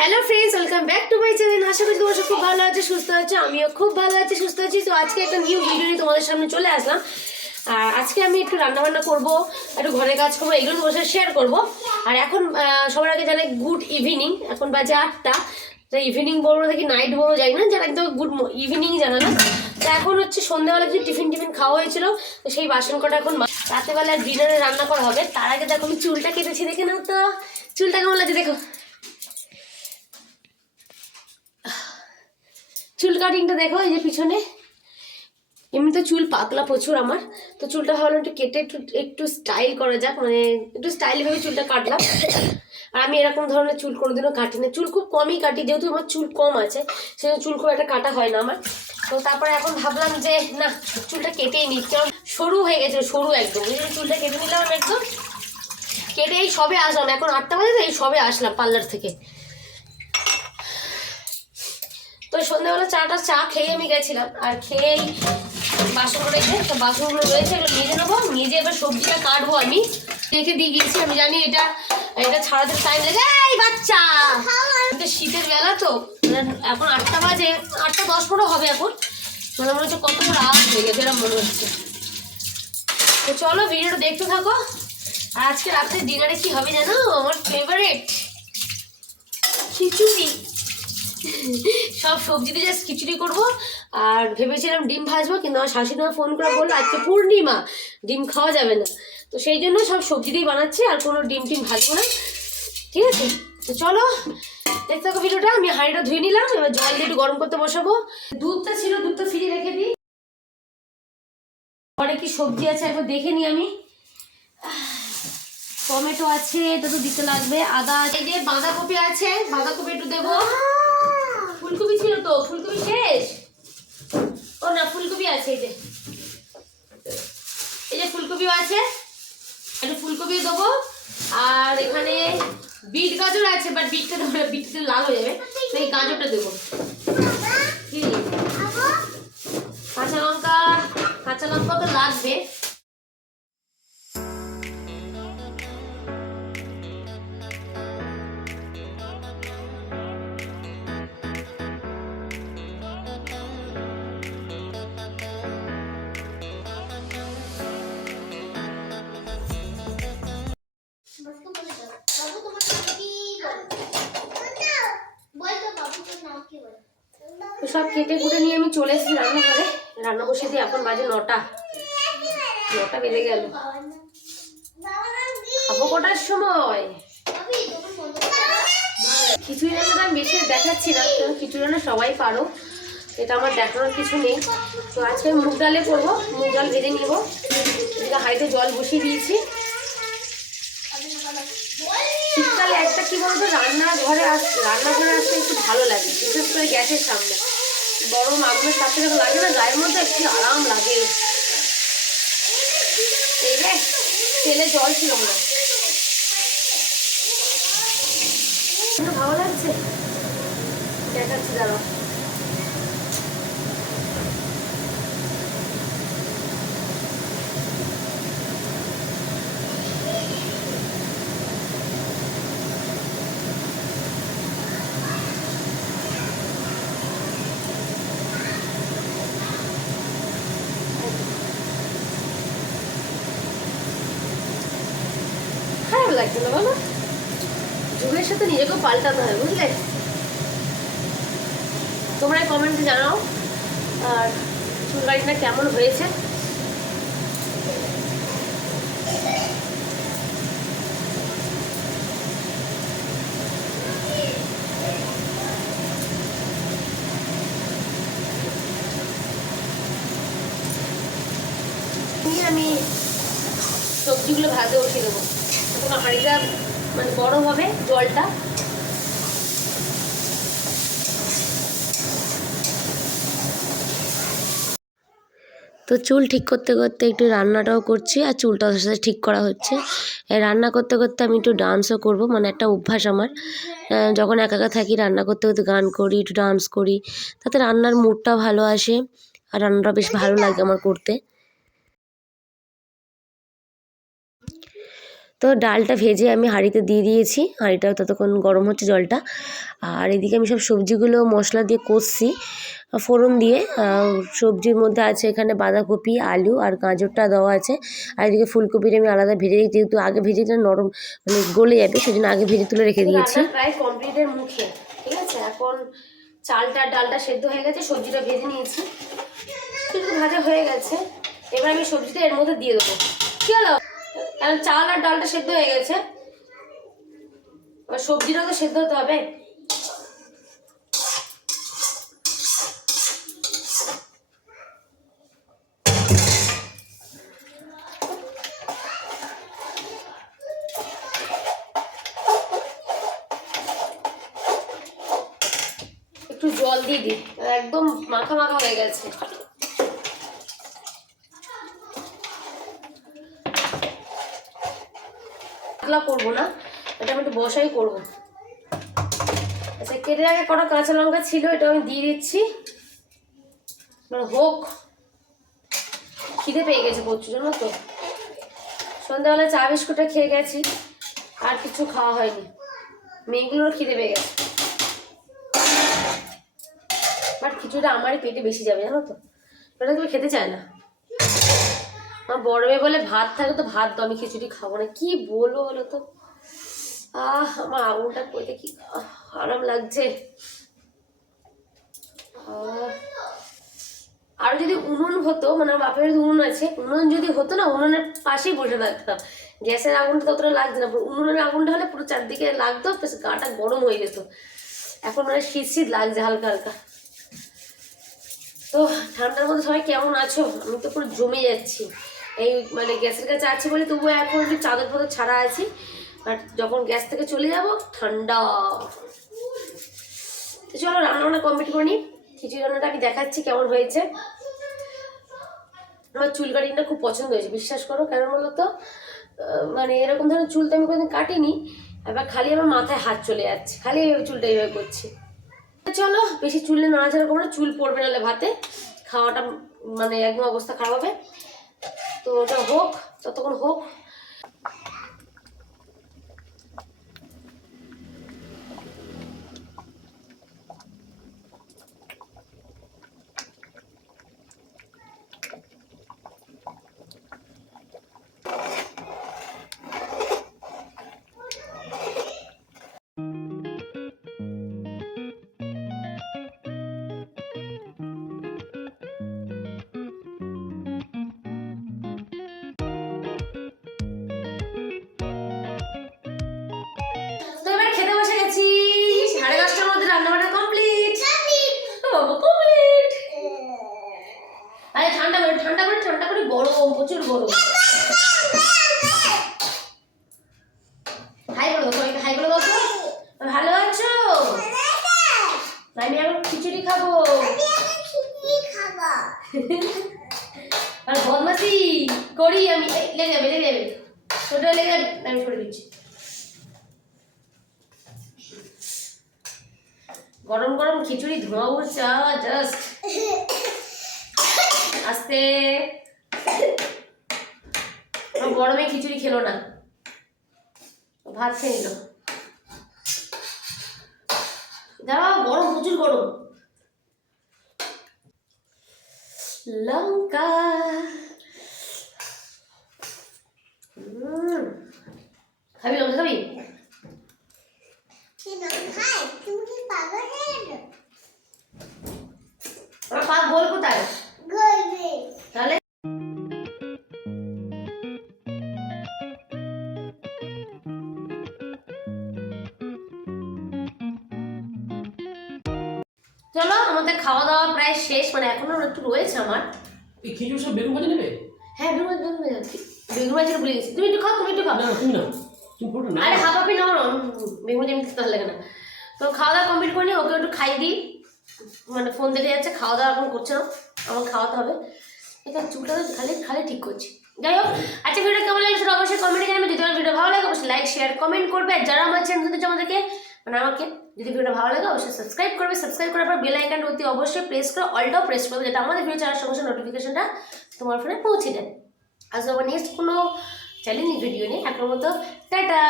Hello friends welcome back to my channel আশা করি তোমার খুব ভালো আছে, সুস্থ আছো, আমিও খুব ভালো আছি, সুস্থ আছি। তো আজকে একটা নিউ ভিডিও নিয়ে তোমাদের সামনে চলে আসলাম। আর আজকে আমি একটু রান্না বান্না করব, একটু ঘরের কাজ করব, এগুলো বসে শেয়ার করব। আর এখন সবার আগে জানাই গুড ইভিনিং এখন বাজে আটটা। ইভিনিং বলব নাকি নাইট বলব জানি না, যারা একদম গুড ইভিনিং জানালাম তো এখন হচ্ছে সন্ধ্যাবেলা কিছু টিফিন টিফিন খাওয়া হয়েছিল, তো সেই বাসন কটা এখন রাতেবেলা ডিনারে রান্না করা হবে। তার আগে দেখো আমি চুলটা কেটেছি, দেখে নাও তো। চুলটা কেমন লাগছে দেখো। চুল কাটিংটা দেখো, এই যে পিছনে। এমনি তো চুল পাতলা প্রচুর আমার। তো চুলটা ভাবলাম একটু কেটে একটু একটু স্টাইল করা যাক মানে একটু স্টাইল ভাবে চুলটা কাটলাম। আর আমি এরকম ধরনের চুল কোনোদিনও কাটি না চুল খুব কমই কাটি, যেহেতু আমার চুল কম আছে, সেজন্য চুল খুব একটা কাটা হয় না আমার। তো তারপরে এখন ভাবলাম যে, না, চুলটা কেটেই নিই, কারণ সরু হয়ে গেছে, সরু একদম। জন্য চুলটা কেটে নিলাম একদম। কেটে এই সবে আসলাম, এখন আটটা বাজে তো, এই সবে আসলাম পার্লার থেকে। তো সন্ধ্যাবেলা চাটা চা খেয়ে আমি গেছিলাম। আর খেয়েই বাসন রয়েছে তো বাসনগুলো রয়েছে, এগুলো মেজে নেব। মেজে এবার সবজিটা কাটবো আমি। রেখে দিয়ে গিয়েছি, আমি জানি এটা এটা ছাড়াতে টাইম লেগে এই বাচ্চা! শীতের বেলা তো মানে এখন আটটা বাজে, আটটা দশ পনেরো হবে এখন। মানে মনে হচ্ছে কত রাত হয়ে গেছে এরকম মনে হচ্ছে। তো চলো ভিডিওটা দেখতে থাকো। আজকে রাত্রে ডিনারে কি হবে জানো? আমার ফেভারিট খিচুড়ি। সব সবজি দিয়ে জাস্ট খিচুড়ি করব। আর ভেবেছিলাম ডিম ভাজবো, কিন্তু আমার শাশুড়ি মা ফোন করে বলল, আজকে পূর্ণিমা, ডিম খাওয়া যাবে না। তো সেই জন্য সব সবজি দিয়ে বানাচ্ছি, আর কোনো ডিম টিম ভাজবো না। ঠিক আছে? তো চলো, দেখতে থাকো ভিডিওটা। আমি হাঁড়িটা ধুয়ে নিলাম, এবার জল দিয়ে একটু গরম করতে বসাবো। দুধটা ছিল, দুধটা ফ্রিজে রেখে দিই। পরে কি সবজি আছে একবার দেখে নিই আমি। টমেটো আছে, এটা তো দিতে লাগবে, আদা এই যে বাঁধাকপি আছে, বাঁধাকপি একটু দেবো। ফুলকপি ছিল তো ফুলকপি শেষ? ও না ফুলকপি আছে এই যে। এই যে ফুলকপিও আছে একটু ফুলকপি দেবো। আর এখানে বিট গাজর আছে বাট বিটটা না, বিটটা লাল হয়ে যাবে। তো এই গাজরটা দেবো। কাঁচা লঙ্কা কাঁচা লঙ্কা তো লাগবে। কেটে কুটে নিয়ে আমি চলে এসেছি রান্নাঘরে। রান্না বসে দিয়ে এখন বাজে নটা। নটা বেজে গেল। খাব কটার সময়? খিচুড়ি রান্নাটা আমি বেশি দেখাচ্ছি না, কারণ খিচুড়ি রান্না সবাই পারো। এটা আমার দেখানোর কিছু নেই। তো আজকে মুগ ডালে করব। মুগ ডাল ভেজে নিব। এদিকে হাইতে জল বসিয়ে দিয়েছি। শীতকালে একটা কি বলতো, রান্নাঘরে আস রান্নাঘরে আসতে একটু ভালো লাগে, বিশেষ করে গ্যাসের সামনে। গরম আগুনের যখন লাগে না, গায়ের মধ্যে একটু আরাম লাগে। এই রে তেলে জল ছিল না ভালো লাগছে? দেখাচ্ছি, দাঁড়াও। না? বলো যুগের সাথে নিজেকেও পাল্টাতে হয়, বুঝলে? তোমরা কমেন্টে জানাও, আর চুল গাড়িটা কেমন হয়েছে? আমি সবজিগুলো ভাজতে উঠিয়ে দেবো। হাঁড়িটা মানে বড় হবে জলটা। তো চুল ঠিক করতে করতে একটু রান্নাটাও করছি আর চুলটা ওর সাথে ঠিক করা হচ্ছে। রান্না করতে করতে আমি একটু ডান্সও করব মানে একটা অভ্যাস আমার। যখন একা একা থাকি রান্না করতে করতে গান করি একটু ডান্স করি তাতে রান্নার মুডটা ভালো আসে আর রান্নাটা বেশ ভালো লাগে আমার করতে। তো ডালটা ভেজে আমি হাঁড়িতে দিয়ে দিয়েছি। হাঁড়িটা ততক্ষণ গরম হচ্ছে জলটা। আর এদিকে আমি সব সবজিগুলো মশলা দিয়ে কষছি। ফোড়ন দিয়ে। সবজির মধ্যে আছে এখানে বাঁধাকপি আলু আর গাজরটা দেওয়া আছে। আর এদিকে ফুলকপিটা আমি আলাদা ভেজে দিই যেহেতু আগে ভেজে দিলে নরম মানে গলে যাবে সেজন্য আগে ভেজে তুলে রেখে দিয়েছি। প্রায় কমপ্লিটের মুখে ঠিক আছে? এখন চালটা ডালটা সেদ্ধ হয়ে গেছে সবজিটা ভেজে নিয়েছি। কিন্তু ভাজা হয়ে গেছে। এবার আমি সবজিটা এর মধ্যে দিয়ে দেবো। কি হলো? কারণ চাল আর ডালটা সেদ্ধ হয়ে গেছে। এবার সবজিটাও তো সেদ্ধ হতে হবে। একটু জল দিয়ে দিই। একদম মাখা মাখা হয়ে গেছে। পাতলা করব না এটা আমি একটু বসাই করব। আচ্ছা কেটে রাখা কটা কাঁচা লঙ্কা ছিল, এটা আমি দিয়ে দিচ্ছি। এবার হোক, খিদে পেয়ে গেছে প্রচুর, জানো তো? সন্ধ্যাবেলা চা বিস্কুটটা খেয়ে গেছি, আর কিছু খাওয়া হয়নি। মেয়েগুলোর খিদে পেয়ে গেছে। বাট খিচুড়িটা আমারই পেটে বেশি যাবে, জানো তো? ওটা তুমি খেতে চায় না। আমার বড় মেয়ে বলে ভাত থাকে তো ভাত দাও, আমি খিচুড়ি খাব না। কি বলব বলো তো? আহ, আমার আগুনটা করতে কি আরাম লাগছে। আর যদি উনুন হতো মানে আমার বাপের উনুন আছে, উনুন যদি হতো না, উনুনের পাশেই বসে থাকতাম। গ্যাসের আগুনটা ততটা লাগছে না উনুনের আগুনটা হলে পুরো চারদিকে লাগতো গাটা গরম হয়ে যেত। এখন মানে শীত শীত লাগছে হালকা হালকা। তো ঠান্ডার মধ্যে সবাই কেমন আছো? আমি তো পুরো জমে যাচ্ছি। এই মানে গ্যাসের কাছে আছে বলে তবুও এখন একটু চাদর ফাদর ছাড়া আছি। বাট যখন গ্যাস থেকে চলে যাব, ঠান্ডা। তো চলো রান্না বান্না কমপ্লিট করে নিই। খিচুড়ি রান্নাটা আমি দেখাচ্ছি কেমন হয়েছে। আমার চুল কাটিংটা খুব পছন্দ হয়েছে, বিশ্বাস করো। কেন বলো তো? মানে এরকম ধরনের চুল তো আমি কোনোদিন কাটিনি। এবার খালি আমার মাথায় হাত চলে যাচ্ছে। খালি এইভাবে চুলটা এইভাবে করছি। চলো, বেশি চুলে নাড়াচাড়া করব না, চুল পড়বে নাহলে ভাতে। খাওয়াটা মানে একদম অবস্থা খারাপ হবে। তো ওটা হোক যতক্ষণ হোক ঠান্ডা করে ঠান্ডা করে করে গরম, প্রচুর গরম। হাই বলো সবাইকে হাই বলে বসো ভালো আছো? আমি এখন খিচুড়ি খাব। আর বদমাসি করি আমি লেগে যাবে লেগে যাবে। ছোট লেগে যাবে আমি সরে দিচ্ছি। গরম গরম খিচুড়ি ধোঁয়া উঠছে জাস্ট আস্তে। গরমে খিচুড়ি খেলো না। ভাত খেয়ে নিল। দাঁড়াও গরম প্রচুর গরম। লঙ্কা। খাবি লঙ্কা খাবি? আমার পা গোল? কোথায়? আমাদের খাওয়া দাওয়া প্রায় শেষ মানে এখনও একটু রয়েছে আমার। এই খেজুর সব বেগুন ভাজা নেবে? হ্যাঁ বেগুন ভাজি, বেগুন ভাজি। বেগুন ভাজি ভুলে গেছি। তুমি একটু খাও তুমি একটু খাও। না তুমি না তুমি ফটো না আরে হাফ না বেগুন ভাজি খেতে ভালো লাগে না। তো খাওয়া দাওয়া কমপ্লিট করে ওকে একটু খাই দিই। মানে ফোন দেখে যাচ্ছে খাওয়া দাওয়া এখন করছে না। আমার খাওয়াতে হবে। এখানে চুলটা তো খালি খালি ঠিক করছি। যাই হোক আচ্ছা ভিডিও কেমন লাগল সেটা অবশ্যই কমেন্টে জানাবে যদি আমার ভিডিও ভালো লাগে অবশ্যই লাইক শেয়ার কমেন্ট করবে। আর যারা আমার চ্যানেল আমাদেরকে মানে আমাকে যদি ভিডিওটা ভালো লাগে, অবশ্যই সাবস্ক্রাইব করবে। সাবস্ক্রাইব করার পর বেল আইকনটা অতি অবশ্যই প্রেস করে অলটাও প্রেস করবে, যাতে আমাদের ভিডিও ছাড়ার সঙ্গে সঙ্গে নোটিফিকেশনটা তোমার ফোনে পৌঁছে যায়। আজ আবার নেক্সট কোনো চ্যালেঞ্জ ভিডিও নেই। এখন মতো টাটা!